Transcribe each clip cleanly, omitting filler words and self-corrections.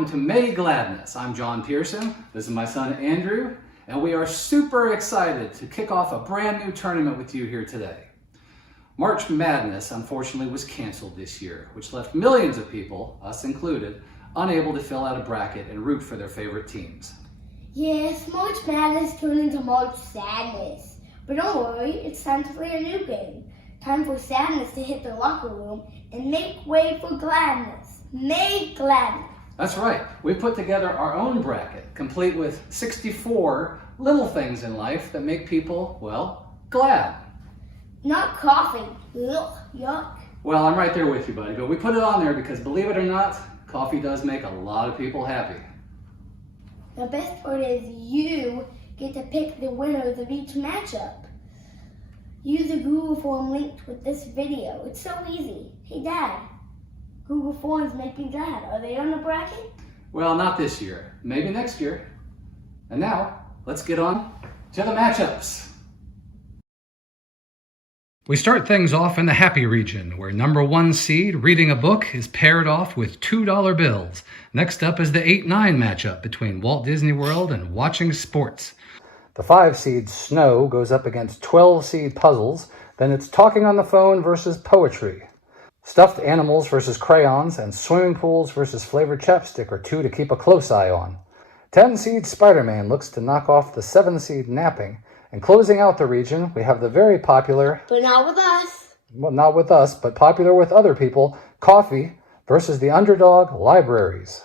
welcome to May Gladness. I'm John Pearson, this is my son Andrew, and we are super excited to kick off a brand new tournament with you here today. March Madness, unfortunately, was canceled this year, which left millions of people, us included, unable to fill out a bracket and root for their favorite teams. Yes, March Madness turned into March Sadness. But don't worry, it's time to play a new game. Time for Sadness to hit the locker room and make way for Gladness. May Gladness. That's right. We put together our own bracket, complete with 64 little things in life that make people, well, glad. Not coffee. Ugh, yuck. Well, I'm right there with you, buddy, but we put it on there because, believe it or not, coffee does make a lot of people happy. The best part is you get to pick the winners of each matchup. Use the Google form linked with this video. It's so easy. Hey, Dad, Google Forms make me glad. Are they on the bracket? Well, not this year. Maybe next year. And now, let's get on to the matchups. We start things off in the happy region, where number 1 seed, reading a book, is paired off with $2 bills. Next up is the 8-9 matchup between Walt Disney World and watching sports. The 5 seed, Snow, goes up against 12 seed Puzzles. Then it's talking on the phone versus poetry. Stuffed animals versus crayons, and swimming pools versus flavored chapstick are 2 to keep a close eye on. 10 seed Spider-Man looks to knock off the 7 seed Napping. And closing out the region, we have the very popular, But not with us. well, not with us, but popular with other people, Coffee versus the underdog Libraries.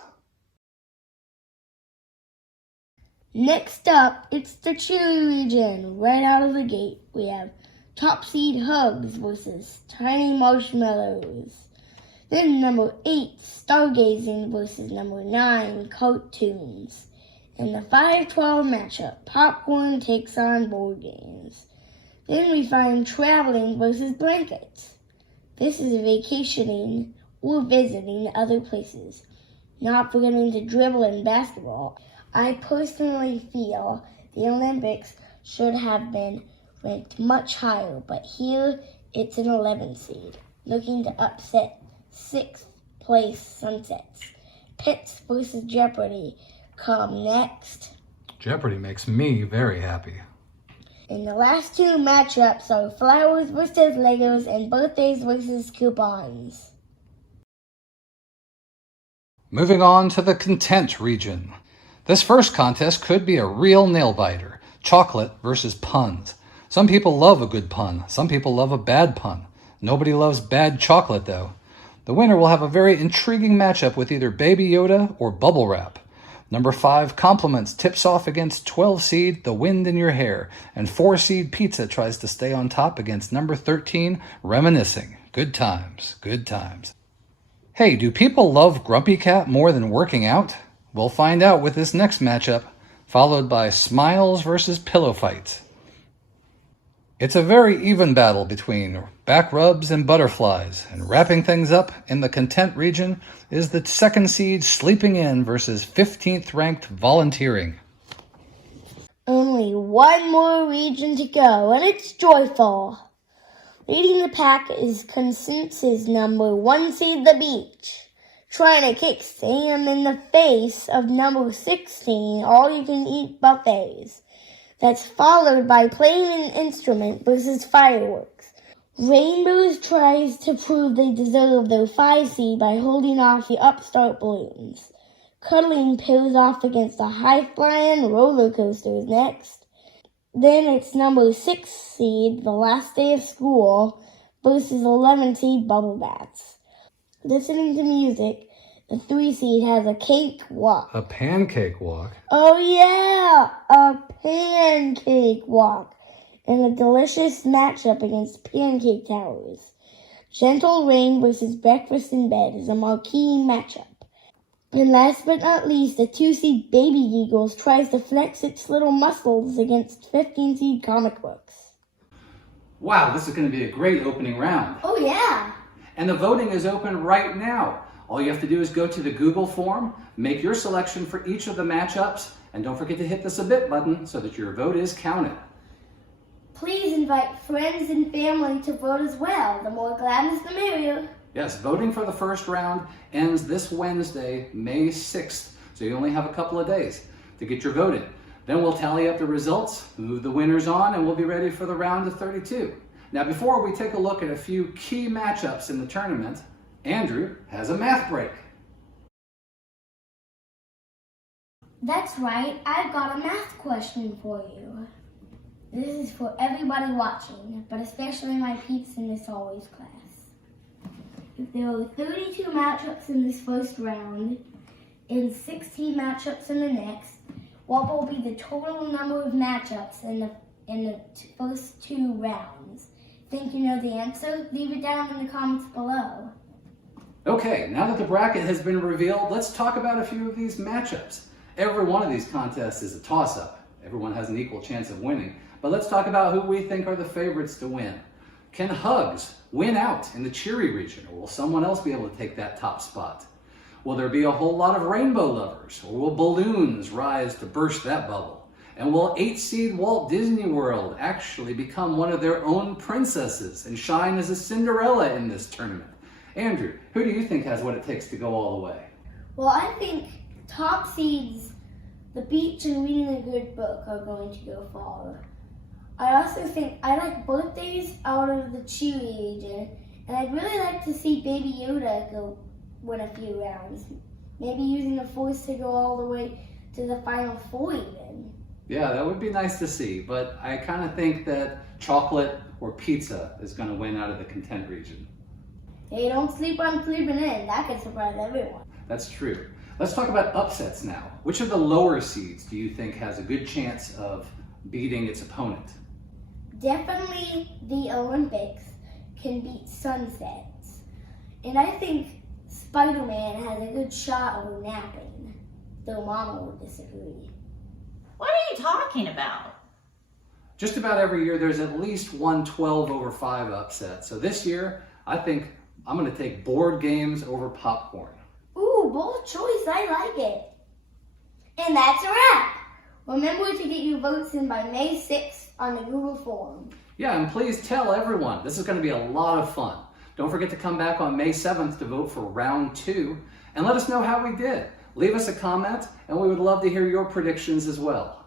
Next up, it's the cheery region. Right out of the gate, we have top seed Hugs versus Tiny Marshmallows. Then number 8, Stargazing versus number 9, Cartoons. In the 5-12 matchup, Popcorn takes on board games. Then we find Traveling versus Blankets. This is vacationing or visiting other places. Not forgetting to dribble in basketball. I personally feel the Olympics should have been ranked much higher, but here it's an 11 seed, looking to upset 6th place Sunsets. Pits versus Jeopardy come next. Jeopardy makes me very happy. And the last 2 matchups are Flowers versus Legos and Birthdays versus Coupons. Moving on to the Content region. This first contest could be a real nail-biter. Chocolate versus puns. Some people love a good pun. Some people love a bad pun. Nobody loves bad chocolate, though. The winner will have a very intriguing matchup with either Baby Yoda or Bubble Wrap. Number 5, Compliments tips off against 12 seed The Wind in Your Hair, and 4 seed Pizza tries to stay on top against number 13, Reminiscing. Good times, good times. Hey, do people love Grumpy Cat more than working out? We'll find out with this next matchup, followed by Smiles versus Pillow Fight. It's a very even battle between back rubs and butterflies, and wrapping things up in the Content region is the 2nd seed Sleeping In versus 15th ranked Volunteering. Only one more region to go, and it's Joyful. Leading the pack is consensus number 1 seed The Beach, trying to kick Sam in the face of number 16 All You Can Eat Buffets. That's followed by Playing an Instrument versus Fireworks. Rainbows tries to prove they deserve their 5 seed by holding off the upstart balloons. Cuddling pairs off against the high-flying roller coasters next. Then it's number 6 seed, The Last Day of School, versus 11 seed Bubble Baths. Listening to music, the 3 seed has a cake walk. A pancake walk? Oh yeah, a pancake walk. And a delicious matchup against Pancake Towers. Gentle Rain versus Breakfast in Bed is a marquee matchup. And last but not least, the 2 seed Baby Eagles tries to flex its little muscles against 15 seed Comic Books. Wow, this is going to be a great opening round. Oh yeah. And the voting is open right now. All you have to do is go to the Google form, make your selection for each of the matchups, and don't forget to hit the submit button so that your vote is counted. Please invite friends and family to vote as well. The more gladness, the merrier. Yes, voting for the first round ends this Wednesday, May 6th. So you only have a couple of days to get your vote in. Then we'll tally up the results, move the winners on, and we'll be ready for the round of 32. Now, before we take a look at a few key matchups in the tournament, Andrew has a math break. That's right, I've got a math question for you. This is for everybody watching, but especially my peeps in this always class. If there were 32 matchups in this first round and 16 matchups in the next, what will be the total number of matchups in the first two rounds? Think you know the answer? Leave it down in the comments below. Okay, now that the bracket has been revealed, let's talk about a few of these matchups. Every one of these contests is a toss-up. Everyone has an equal chance of winning. But let's talk about who we think are the favorites to win. Can hugs win out in the cheery region, or will someone else be able to take that top spot? Will there be a whole lot of rainbow lovers, or will balloons rise to burst that bubble? And will 8-seed Walt Disney World actually become one of their own princesses and shine as a Cinderella in this tournament? Andrew, who do you think has what it takes to go all the way? Well, I think top seeds, The Beach and Reading a Good Book, are going to go far. I also think I like birthdays out of the cheery region, and I'd really like to see Baby Yoda go win a few rounds. Maybe using the Force to go all the way to the Final Four even. Yeah, that would be nice to see, but I kind of think that chocolate or pizza is going to win out of the content region. Hey, don't sleep on sleeping in. That could surprise everyone. That's true. Let's talk about upsets now. Which of the lower seeds do you think has a good chance of beating its opponent? Definitely the Olympics can beat Sunsets. And I think Spider-Man has a good shot of napping, though Mama would disagree. What are you talking about? Just about every year there's at least one 12/5 upset. So this year, I think I'm going to take board games over popcorn. Ooh, bold choice. I like it. And that's a wrap. Remember to get your votes in by May 6th on the Google form. Yeah, and please tell everyone. This is going to be a lot of fun. Don't forget to come back on May 7th to vote for round 2 and let us know how we did. Leave us a comment and we would love to hear your predictions as well.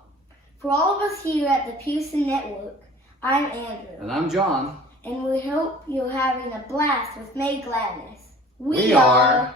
For all of us here at the Pearson Network, I'm Andrew. And I'm John. And we hope you're having a blast with May Gladness. We are.